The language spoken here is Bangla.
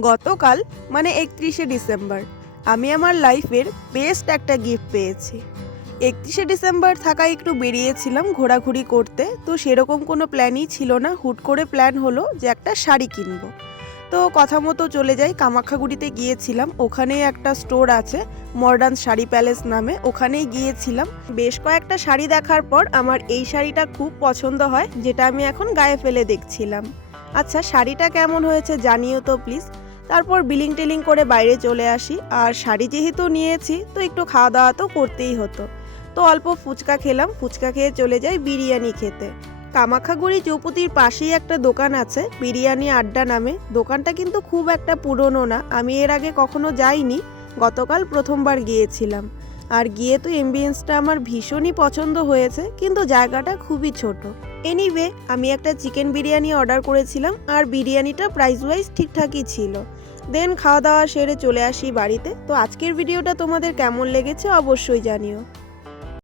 গতকাল মানে ৩১শে ডিসেম্বর আমি আমার লাইফের বেস্ট একটা গিফট পেয়েছি। ৩১শে ডিসেম্বর থাকা একটু বেরিয়েছিলাম ঘোরাঘুরি করতে, তো সেরকম কোনো প্ল্যানই ছিল না। হুট করে প্ল্যান হলো যে একটা শাড়ি কিনবো, তো কথা মতো চলে যাই। কামাখ্যাগুড়িতে গিয়েছিলাম, ওখানে একটা স্টোর আছে মডার্ন শাড়ি প্যালেস নামে, ওখানেই গিয়েছিলাম। বেশ কয়েকটা শাড়ি দেখার পর আমার এই শাড়িটা খুব পছন্দ হয়, যেটা আমি এখন গায়ে ফেলে দেখছিলাম। আচ্ছা, শাড়িটা কেমন হয়েছে জানিও তো প্লিজ। তারপর বিলিং টিলিং করে বাইরে চলে আসি, আর শাড়ি যেহেতু নিয়েছি তো একটু খাওয়া দাওয়া তো করতেই হতো। তো অল্প ফুচকা খেলাম, ফুচকা খেয়ে চলে যাই বিরিয়ানি খেতে। কামাখ্যাগুড়ি চৌপতির পাশেই একটা দোকান আছে বিরিয়ানি আড্ডা নামে। দোকানটা কিন্তু খুব একটা পুরনো না, আমি এর আগে কখনো যাইনি, গতকাল প্রথমবার গিয়েছিলাম। আর গিয়ে তো এমবিয়েন্সটা আমার ভীষণই পছন্দ হয়েছে, কিন্তু জায়গাটা খুবই ছোট। এনিওয়ে, আমি একটা চিকেন বিরিয়ানি অর্ডার করেছিলাম, আর বিরিয়ানিটা প্রাইস ওয়াইজ ঠিকঠাকই ছিল। দেন খাওয়া দাওয়া সেরে চলে আসি বাড়িতে। তো আজকের ভিডিওটা তোমাদের কেমন লেগেছে অবশ্যই জানিও।